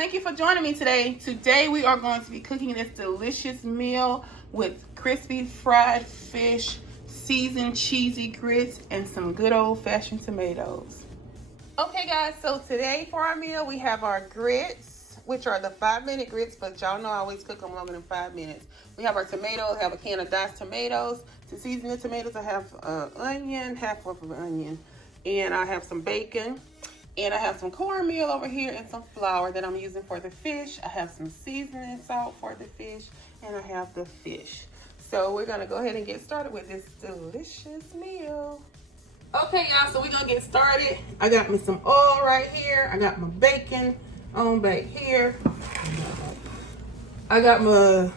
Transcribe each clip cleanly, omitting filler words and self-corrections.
Thank you for joining me today. Today we are going to be cooking this delicious meal with crispy fried fish, seasoned cheesy grits, and some good old-fashioned tomatoes. Okay guys, so today for our meal we have our grits, which are the 5-minute grits, but y'all know I always cook them longer than 5 minutes. We have our tomatoes, I have a can of diced tomatoes. To season the tomatoes, I have onion, half of an onion, and I have some bacon. And I have some cornmeal over here and some flour that I'm using for the fish. I have some seasoning salt for the fish, and I have the fish. So we're gonna go ahead and get started with this delicious meal. Okay, y'all, so we're gonna get started. I got me some oil right here. I got my bacon on back here. I got my,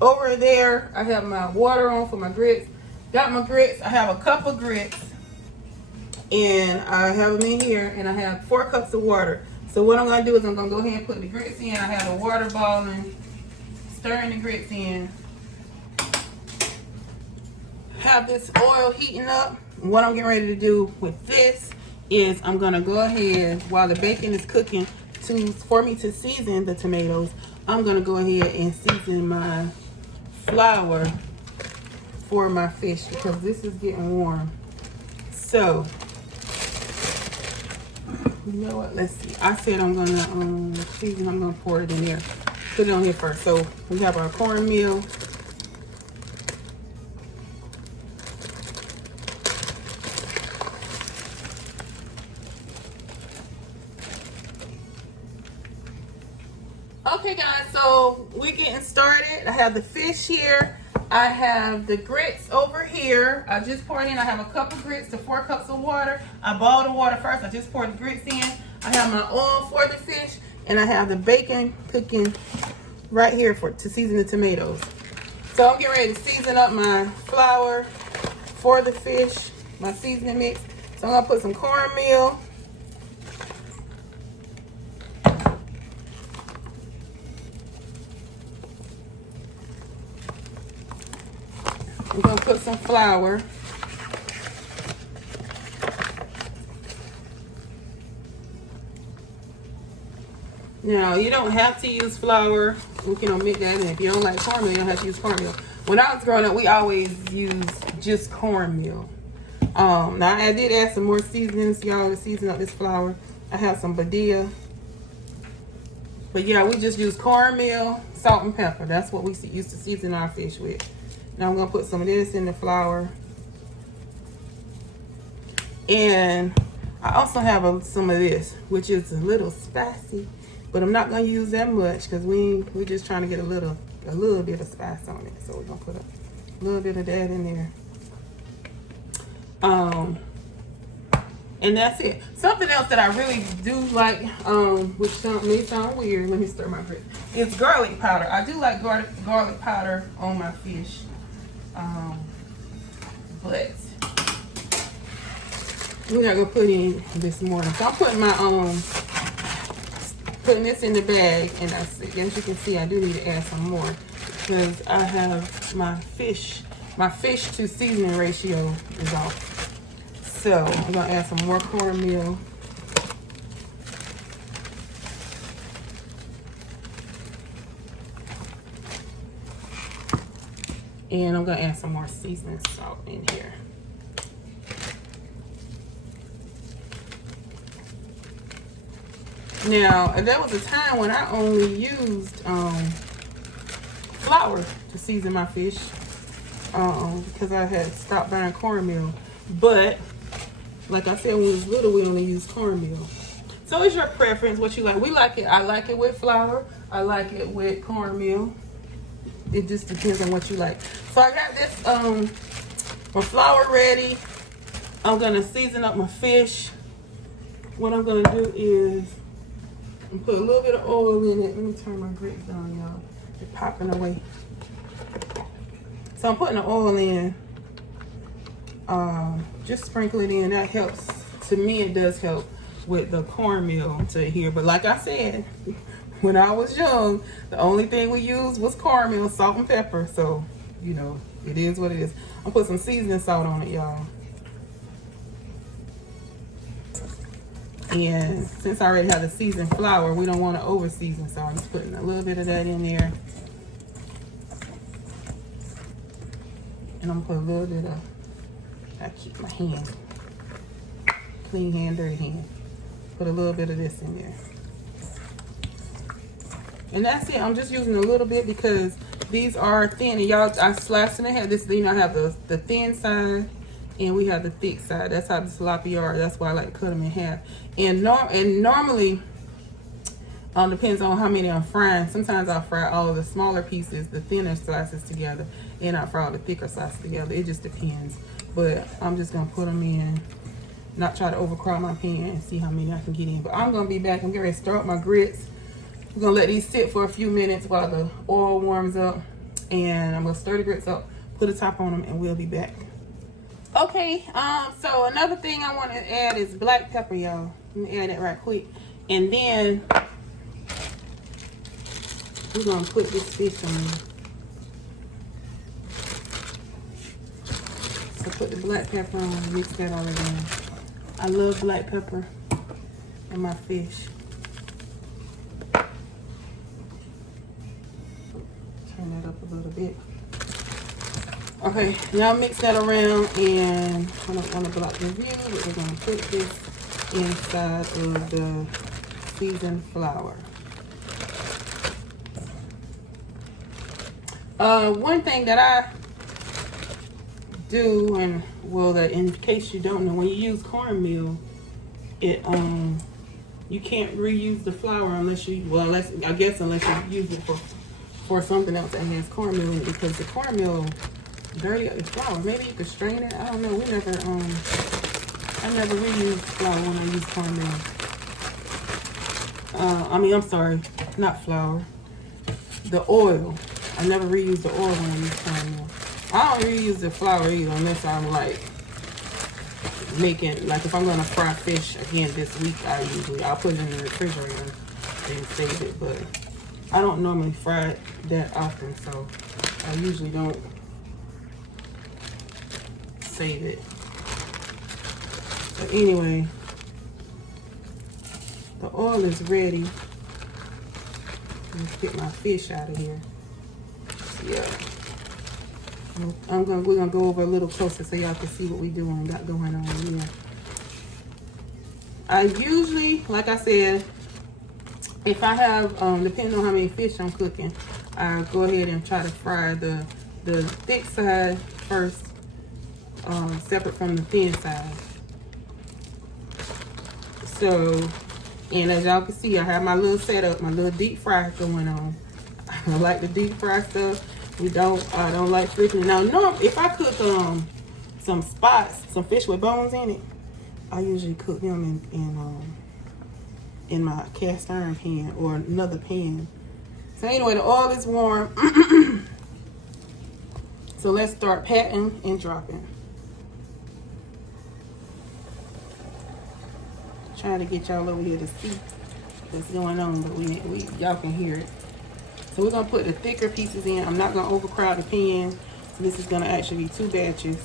over there, I have my water on for my grits. Got my grits, I have a cup of grits. And I have them in here, and I have 4 cups of water. So what I'm gonna do is I'm gonna go ahead and put the grits in. I have the water boiling, stirring the grits in. Have this oil heating up. What I'm getting ready to do with this is I'm gonna go ahead, while the bacon is cooking, for me to season the tomatoes, I'm gonna go ahead and season my flour for my fish because this is getting warm. So, you know what? Let's see. I said I'm gonna season. I'm gonna pour it in there. Put it on here first. So we have our cornmeal. Okay, guys. So we're getting started. I have the fish here. I have the grits over here. I just poured in. I have a cup of grits to 4 cups of water. I boiled the water first. I just poured the grits in. I have my oil for the fish, and I have the bacon cooking right here to season the tomatoes. So I'm getting ready to season up my flour for the fish, my seasoning mix. So I'm gonna put some cornmeal. I'm gonna put some flour. Now, you don't have to use flour. We can omit that. And if you don't like cornmeal, you don't have to use cornmeal. When I was growing up, we always used just cornmeal. Now, I did add some more seasonings. Y'all to season up this flour. I have some Badia. But yeah, we just use cornmeal, salt, and pepper. That's what we used to season our fish with. Now I'm gonna put some of this in the flour. And I also have some of this, which is a little spicy, but I'm not gonna use that much because we're just trying to get a little bit of spice on it. So we're gonna put a little bit of that in there. And that's it. Something else that I really do like, which may sound weird, let me stir my grits, is garlic powder. I do like garlic powder on my fish. But we're not gonna put in this morning. So I'm putting my putting this in the bag, and as you can see, I do need to add some more because I have my fish to seasoning ratio is off. So I'm gonna add some more cornmeal. And I'm gonna add some more seasoning salt in here. Now, there was a time when I only used flour to season my fish because I had stopped buying cornmeal. But, like I said, when we was little, we only used cornmeal. So it's your preference, what you like. We like it. I like it with flour. I like it with cornmeal. It just depends on what you like. So I got this my flour ready. I'm gonna season up my fish. What I'm gonna do is put a little bit of oil in it. Let me turn my grits down, y'all. They're popping away. So I'm putting the oil in. Just sprinkle it in. That helps. To me, it does help with the cornmeal to here. But like I said, when I was young, the only thing we used was cornmeal, salt, and pepper. So, you know, it is what it is. I'll put some seasoning salt on it, y'all. And since I already have the seasoned flour, we don't want to over season, so I'm just putting a little bit of that in there. And I'm gonna put a little bit of, I keep my hand, clean hand, dirty hand. Put a little bit of this in there. And that's it. I'm just using a little bit because these are thin. And y'all, I sliced in half. This, you know, I have the thin side and we have the thick side. That's how the tilapia are. That's why I like to cut them in half. And normally, depends on how many I'm frying. Sometimes I'll fry all of the smaller pieces, the thinner slices together, and I'll fry all the thicker slices together. It just depends. But I'm just gonna put them in, not try to overcrowd my pan and see how many I can get in. But I'm gonna be back. I'm getting ready to stir up my grits. I'm gonna let these sit for a few minutes while the oil warms up, and I'm gonna stir the grits up, put a top on them, and we'll be back. Okay, so another thing I want to add is black pepper, y'all. Let me add it right quick. And then we're gonna put this fish on there. So put the black pepper on, mix that all around. I love black pepper in my fish. Turn that up a little bit. Okay, now mix that around, and I don't want to block the view, but we're going to put this inside of the seasoned flour. One thing that I do, and well, that in case you don't know, when you use cornmeal, it you can't reuse the flour unless you, well, unless you use it for something else that has cornmeal in it, because the cornmeal dirty up the flour. Maybe you could strain it. I don't know. I never reuse flour when I use cornmeal. I'm sorry, not flour. The oil. I never reuse the oil when I use cornmeal. I don't reuse the flour either unless I'm like making, like if I'm gonna fry fish again this week, I'll put it in the refrigerator and save it, but I don't normally fry it that often, so I usually don't save it. But anyway, the oil is ready. Let's get my fish out of here. Yeah. We're gonna go over a little closer so y'all can see what we got going on here. I usually, like I said, if I have, depending on how many fish I'm cooking, I go ahead and try to fry the thick side first, separate from the thin side. So, and as y'all can see, I have my little setup, my little deep fry going on. I like the deep fry stuff. I don't like flipping it. Now, if I cook some spots, some fish with bones in it, I usually cook them in my cast iron pan or another pan. So anyway, the oil is warm. So let's start patting and dropping. Trying to get y'all over here to see what's going on, but y'all can hear it. So we're gonna put the thicker pieces in. I'm not gonna overcrowd the pan. This is gonna actually be 2 batches.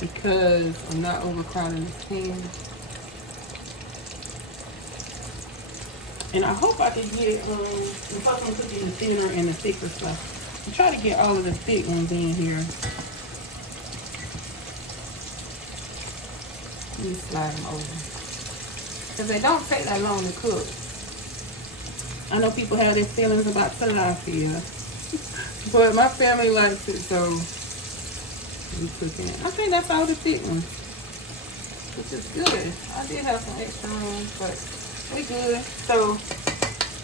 Because I'm not overcrowding this pan. And I hope I can get, because I'm cooking the thinner and the thicker stuff, I try to get all of the thick ones in here. Let me slide them over. Because they don't take that long to cook. I know people have their feelings about tilapia. But my family likes it, so we cooking it. I think that's all the thick ones, which is good. I did have some extra room, but we good. So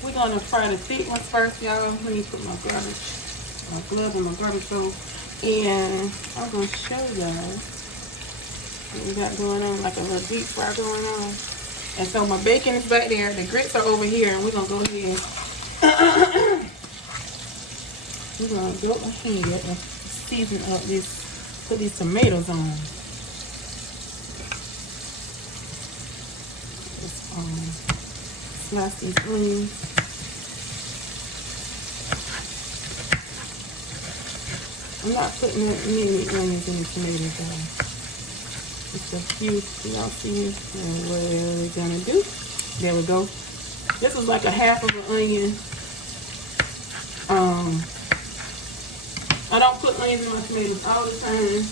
we're gonna fry the thick ones first, y'all. Let me put my gloves and my garbage bowl, and I'm gonna show y'all what we got going on, like a little deep fry going on. And so my bacon is back there, the grits are over here, and we're gonna go ahead. We're gonna go ahead and season up put these tomatoes on. Let's slice these onions. I'm not putting that many onions in the tomatoes, though. Just a few. Y'all see what we're gonna do. There we go. This was like a half of an onion. I don't put onions in my tomatoes all the time.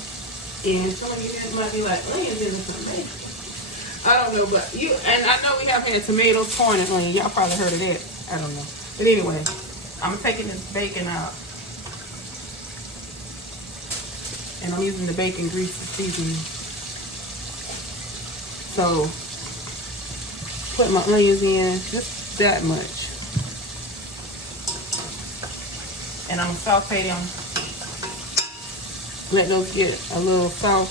And some of you guys might be like, onions in the tomatoes. I don't know, but you, and I know we have had tomatoes, corn, and onion. Y'all probably heard of that. I don't know. But anyway, I'm taking this bacon out. And I'm using the bacon grease to season. So, put my onions in just that much. And I'm gonna saute them. Let those get a little soft.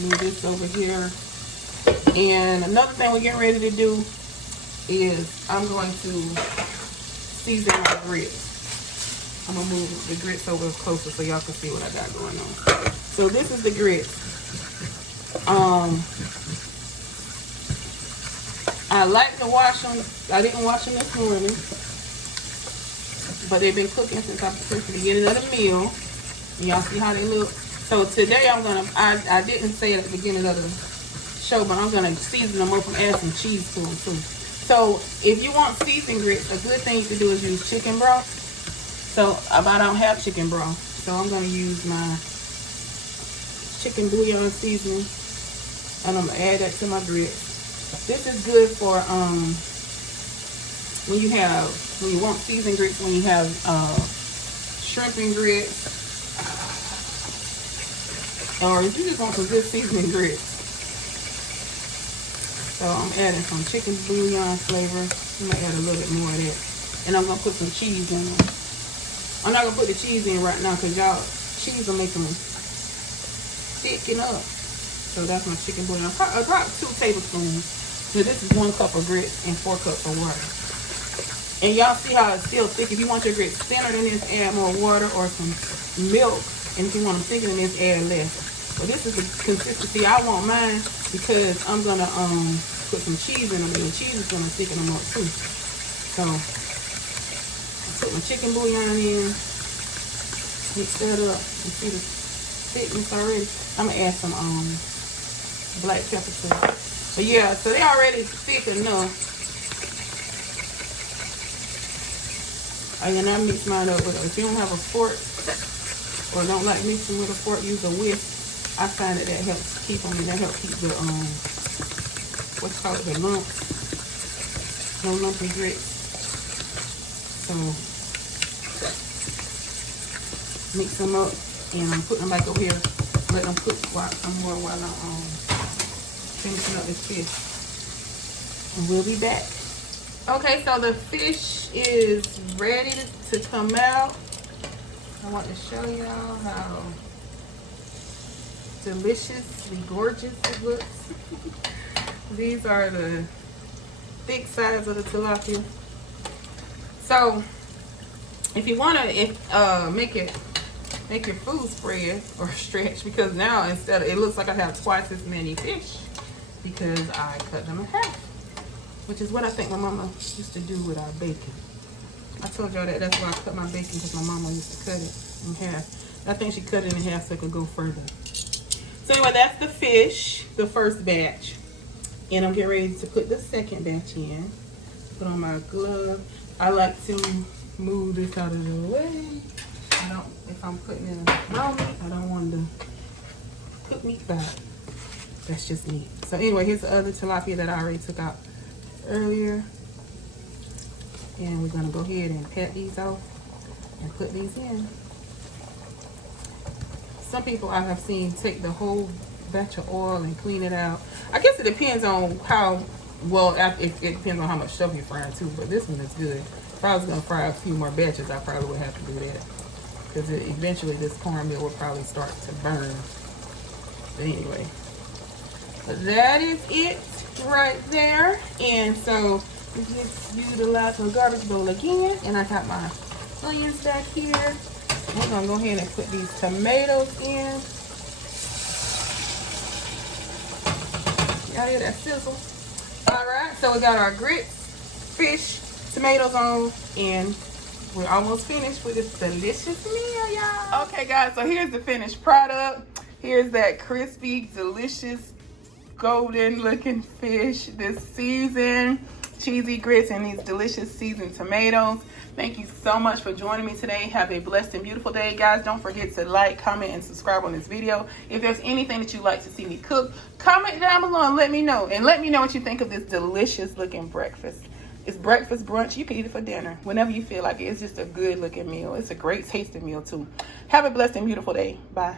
Move this over here. And another thing we're getting ready to do is I'm going to season my grits. I'm gonna move the grits over closer so y'all can see what I got going on. So this is the grits. I like to wash them. I didn't wash them this morning, but they've been cooking since the beginning of the meal. And y'all see how they look. So today I'm gonna. I didn't say it at the beginning of the show, but I'm gonna season them up and add some cheese to them too. So if you want seasoned grits, a good thing you can do is use chicken broth. So I don't have chicken broth, so I'm gonna use my chicken bouillon seasoning, and I'm gonna add that to my grits. This is good for when you want seasoned grits, when you have shrimp and grits, or if you just want some good seasoning grits. So I'm adding some chicken bouillon flavor. I'm gonna add a little bit more of that, and I'm gonna put some cheese in them. I'm not gonna put the cheese in right now because y'all, cheese will make them thicken up. So that's my chicken bouillon. About 2 tablespoons. So this is 1 cup of grits and 4 cups of water. And y'all see how it's still thick. If you want your grits thinner than this, add more water or some milk. And if you want them thicker than this, add less. But this is the consistency I want mine because I'm gonna put some cheese in them, and the cheese is gonna thicken them up too. So put my chicken bouillon in, mix that up. You see the thickness already? I'm gonna add some black pepper to it. But yeah, so they already thick enough. And I mix mine up with, if you don't have a fork or don't like mixing with a fork, use a whisk. I find that helps keep them, and that helps keep the what's called the lumps, no lumpy grits. So mix them up, and I'm putting them back over here. Let them cook while I'm finishing up this fish. And we'll be back. Okay, so the fish is ready to come out. I want to show y'all how deliciously gorgeous it looks. These are the thick sides of the tilapia. So if you want to make your food spread or stretch, because now instead of, it looks like I have twice as many fish because I cut them in half, which is what I think my mama used to do with our bacon. I told y'all that's why I cut my bacon, because my mama used to cut it in half. I think she cut it in half so it could go further. So anyway, that's the fish, the first batch. And I'm getting ready to put the second batch in. Put on my glove. I like to move this out of the way. If I'm putting in raw meat, I don't want to cook meat back. That's just me. So anyway, here's the other tilapia that I already took out earlier. And we're going to go ahead and pat these off and put these in. Some people I have seen take the whole batch of oil and clean it out. I guess it depends on how, well, it depends on how much stuff you're frying too, but this one is good. If I was going to fry a few more batches, I probably would have to do that. Because eventually this cornmeal will probably start to burn. But anyway, but that is it right there. And so let's utilize my garbage bowl again. And I got my onions back here. We're gonna go ahead and put these tomatoes in. Y'all hear that sizzle? All right, so we got our grits, fish, tomatoes on, and We're almost finished with this delicious meal, y'all. Okay, guys, so here's the finished product. Here's that crispy, delicious, golden looking fish, this seasoned cheesy grits, and these delicious seasoned tomatoes. Thank you so much for joining me today. Have a blessed and beautiful day, guys. Don't forget to like, comment, and subscribe on this video. If there's anything that you'd like to see me cook, comment down below and let me know. And let me know what you think of this delicious looking breakfast. It's breakfast, brunch. You can eat it for dinner whenever you feel like it. It's just a good looking meal. It's a great tasting meal too. Have a blessed and beautiful day. Bye.